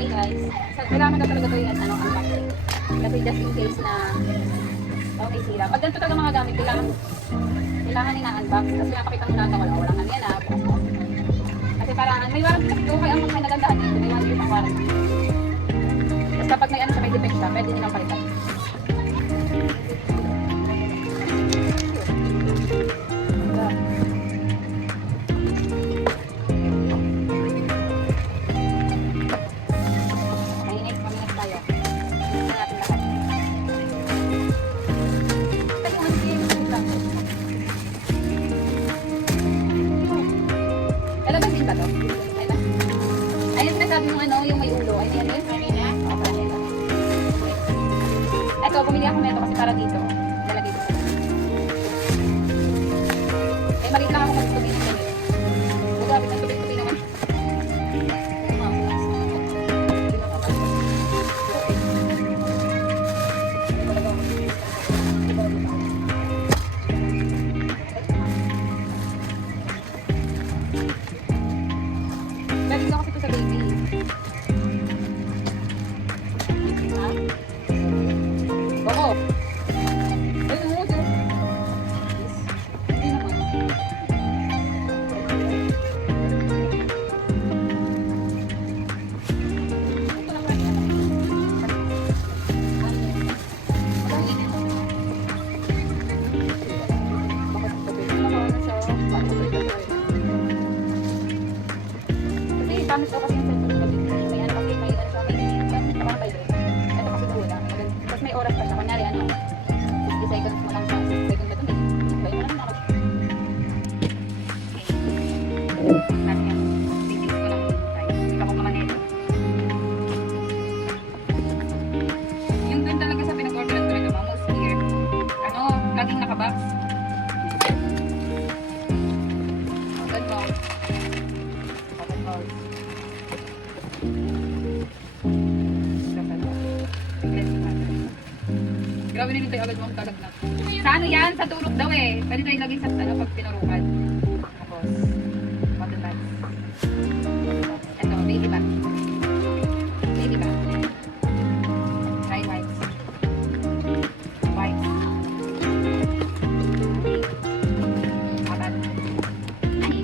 Okay guys, so, kailangan na talaga ito yung unboxing. Kasi just in case na may sira. Pag ganito talaga mga gamit, kailangan ina-unbox. Kasi nakapita mo natin, wala nga yan Kasi parang may warranty kasi ito, kaya ang mga nagandahan dito, may 1 year pang warranty. Tapos kapag may ano siya, may defect siya, pwede nilang palitan. Ayun sinasabi yung ano, yung may ulo. Ayun yun. Kanina? Oo, kanina. Ito, bumili ako nito kasi para dito. Lalagay dito. Eh, maliit lang ako mag-tubi ng ganito. Grabe, nag-tubi naman. Galing ako kasi ito sa baby. Ha? Bako. Ayun mo, Diyo. Hindi naman. Ito lang rin. Ang init. Bakit ito baby? Nakawala siya. Paano ito ito? Promise daw kasi yung cellphone ko dito. May ano kasi, may ano siya, may init. Parang vibrate. Ito kasi wala. Tapos may oras pa siya. Kunyari ano, 60 seconds mo lang siya. 60 seconds ba ito? Bayo mo lang nakapag. Okay. Natin yan. Bibigis ko lang tayo. Kapag naman ito. Yung dun talaga sa pinag-orderan ko ito, mouse here. Ano, laging nakabox. Good mouse. Good mouse. Grabe nilito yung agad mong talagnat. Sa ano yan? Sa turok daw eh. Pwede tayo ilagay sa ano pag pinurukan. Tapos, cotton buds. Ito, baby bag. Baby bag. Dry wipes. Wipes. Apat. Ani.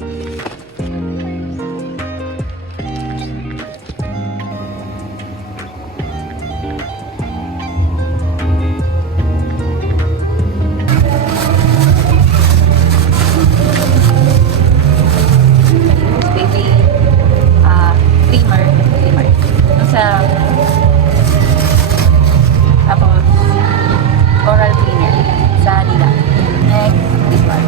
Tapos, oral cleaner sa nila. Next, this one.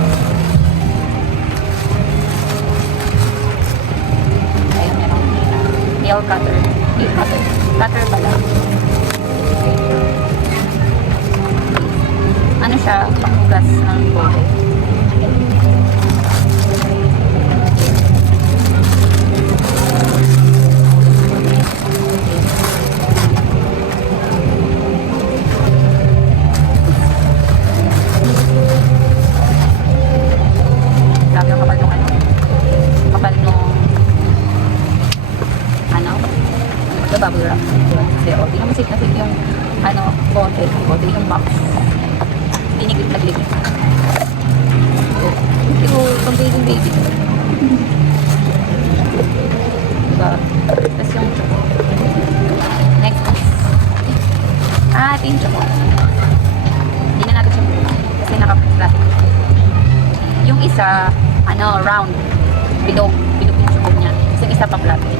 Ayun, meron nail cutter. Nail cutter. Cutter pala. Ano siya? Panghugas ng bote. Bubble wrap. Kasi, o, tingnan mo safe na safe yung, ano, bote yung box. Tinigit-taglit. Thank you, pang baby. Diba? Tapos yung choco. Next. Ito yung choco. Hindi na natin siya buka. Kasi naka-plastic. Yung isa, ano, round. Bilog yung choco niya. Tapos yung isa pa plastic.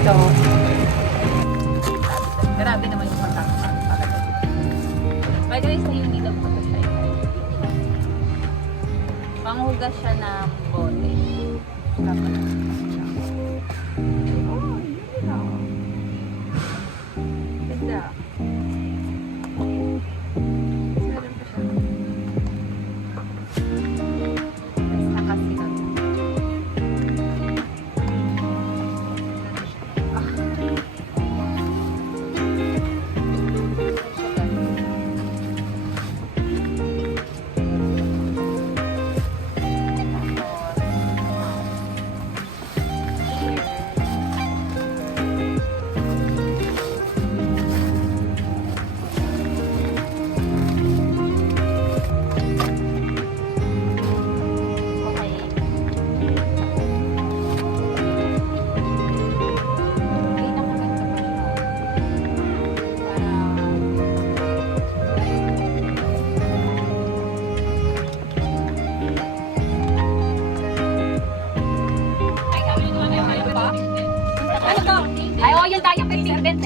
Ito. Grabe naman yung kontak. By the way, sa yung nila po ito siya. Panghugas siya ng bote. Tapos siya. Oh, yun na. Ganda. Meron pa siya. Tapos nakasilot.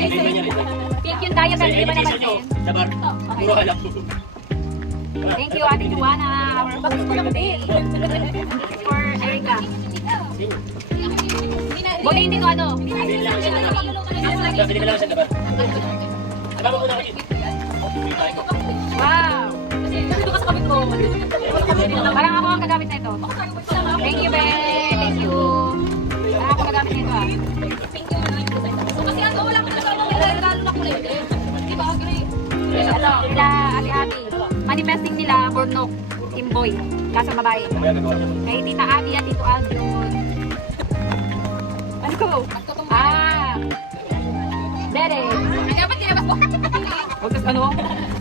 Pink yung daya pero hindi ba napansin? Sabar. Okay. Puro halap. Thank you, Ate Juana. Our host for today. This is for Erica. Buti hindi ko ano. Pili lang siya. Pili ka lang siya, sabar. Sabar mo muna kayo. Wow! Parang ako ang gagamit na ito. Thank you, Ben. Thank you. Parang ako gagamit nito ah. Kasi ano, wala ko na lalo na kulay. Di ba? Ito, nila ate-ate. Manifesting nila, Bornok, Timboy. Kaso babae. Kay Tita Ate at Tito Aljon. Ano ko? Ah! Dere. Dapat kinabas mo. Huwag kas ano?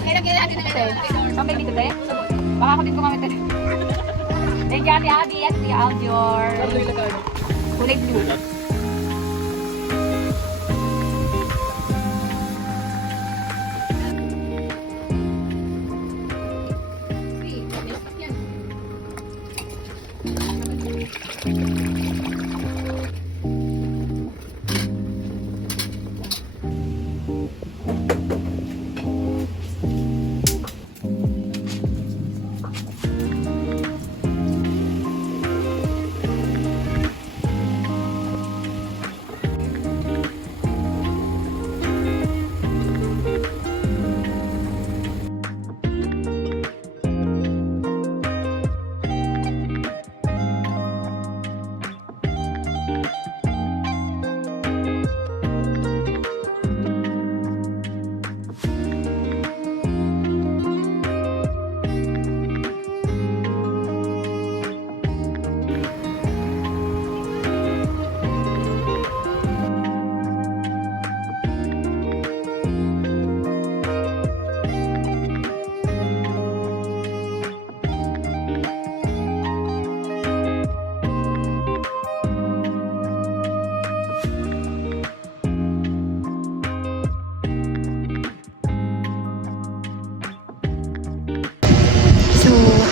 Kaya lagyan natin na Te. Pambay dito, te? Baka ako din gumamit, te. Thank you, Ate Ate at Tita Aljon. Kulay blue.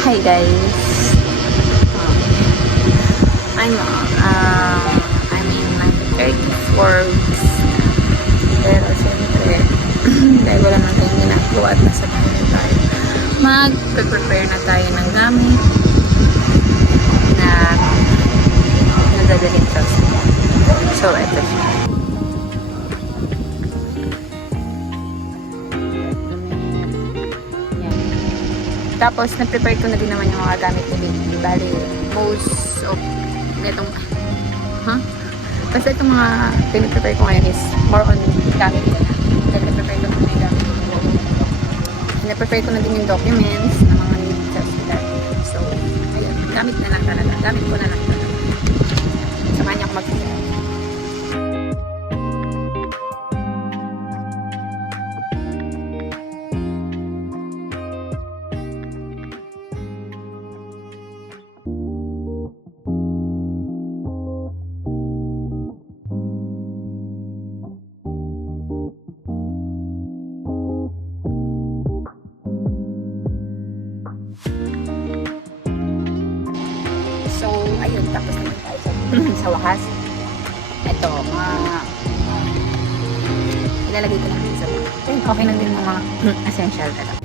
Hi guys, I'm in my 34 weeks na. Pero siyempre, dahil wala nang tayong ginagawa at nasa bahay na tayo, mag-prepare na tayo ng gamit na nadadalhin sa hospital. So, eto siya. Tapos, na-prepare ko na din naman yung mga gamit ni Baby. Bali, most of netong, basta itong mga piniprepare ko ngayon is more on gamit ko na. Dahil na-prepare ko na yung gamit ko. Na-prepare ko na din yung documents na mga need sa hospital. So, ayun, gamit na lang talaga. Gamit ko na lang talaga. Samahan niya ako mag-prepare. So, ayun, tapos naman tayo sa wakas. Ito, ilalagay ko lang sa mga. Okay lang din yung mga essential talaga.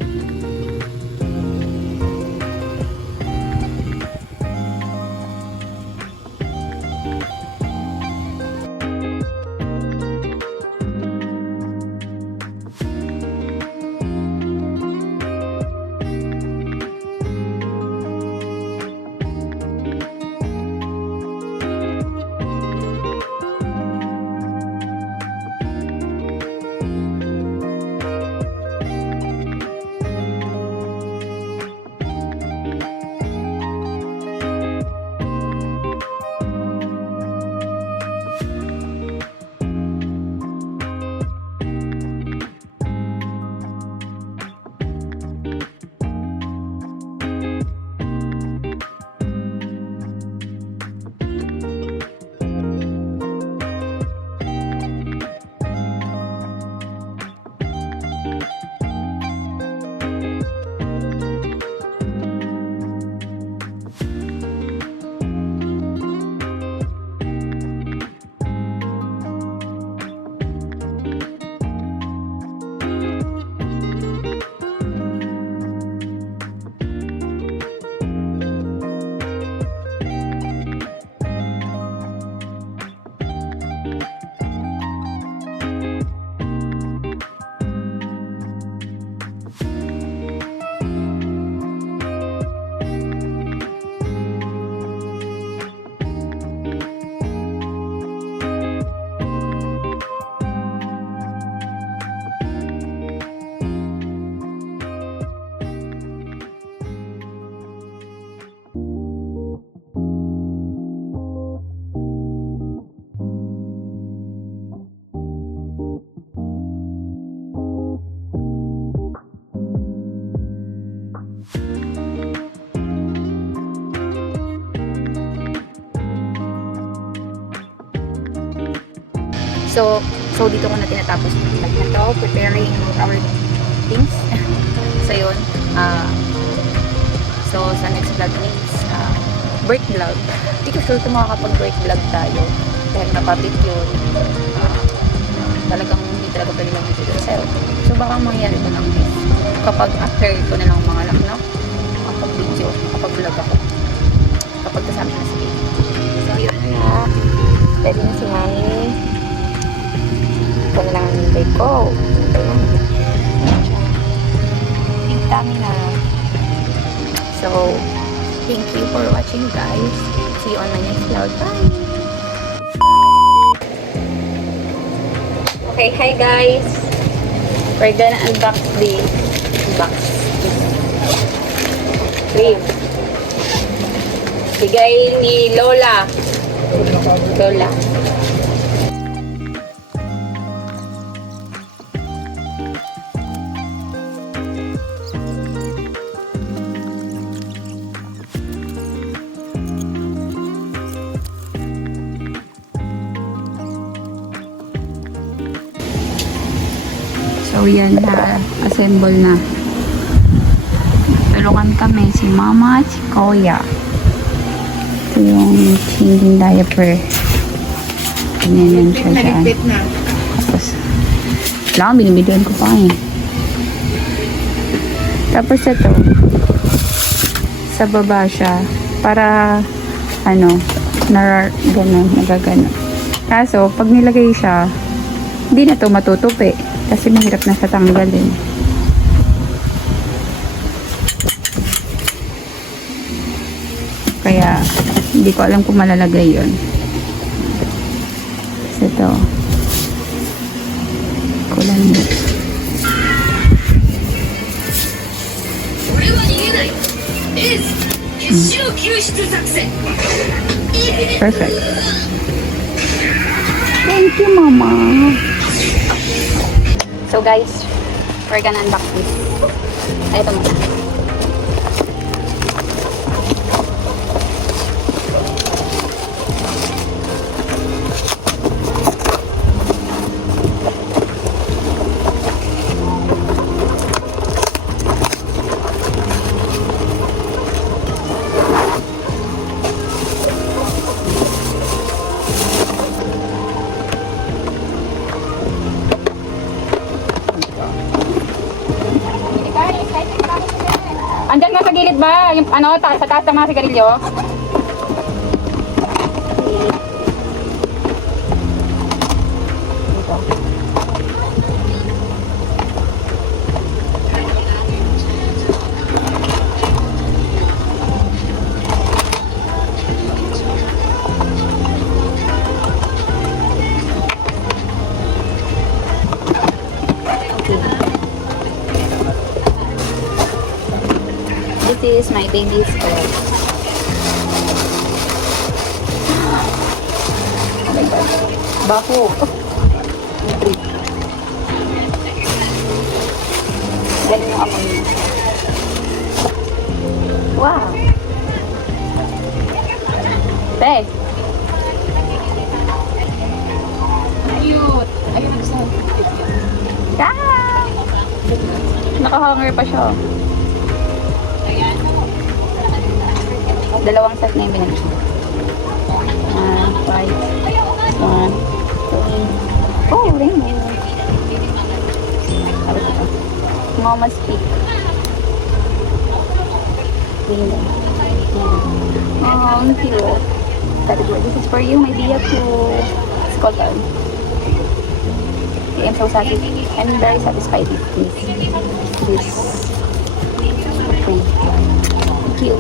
So dito ko na tinatapos yung vlog na to, preparing our things. So yun, so sa next vlog is break vlog. Hindi ko sure kung makakapag-break vlog tayo dahil na-public yun. Talagang hindi talaga pwede mag-video. So baka mangyari ko lang is kapag after ko na lang mga lang, no? Kapag video, kapag vlog ako. Kapag kasama na si baby. So yun na. Pwede na si mami. Ito na lang ang hintay ko. Ang dami na. So, thank you for watching, guys. See you on my next vlog. Bye! Okay, hi guys! We're gonna unbox the box. Cream. Bigay ni Lola. Lola. So yan na, assemble na. Tulungan kami si Mama at si Kuya. Ito yung changing diaper. Ganyan siya dyan. Tapos, lang, binibiduan ko pa eh. Tapos ito, sa baba siya, para, nagagano. Kaso, pag nilagay siya, hindi na to matutupi. Kasi mahirap na siya tanggalin. Kaya, hindi ko alam kung malalagay yun. So, ito. Kulang yun. Perfect. Thank you, Mama. So guys, we're gonna unbox this. Ito muna. Andyan nga sa gilid ba? Yung sa taas ng mga sigarilyo? This is my baby's toy. Oh my God. Baho. Ganun yung amoy niya. Wow. Te. Cute. Ayun, isa. Ah! Nakahanger pa siya. Dalawang set na yung binili. 5, 1, 2. Oh, rainbow. Sabi ko ito. Mama's Peak. Rainbow. Oh, ang cute. Sabi ko, this is for you, my dear to Scotland. I'm so satisfied. I'm very satisfied with this. Thank you.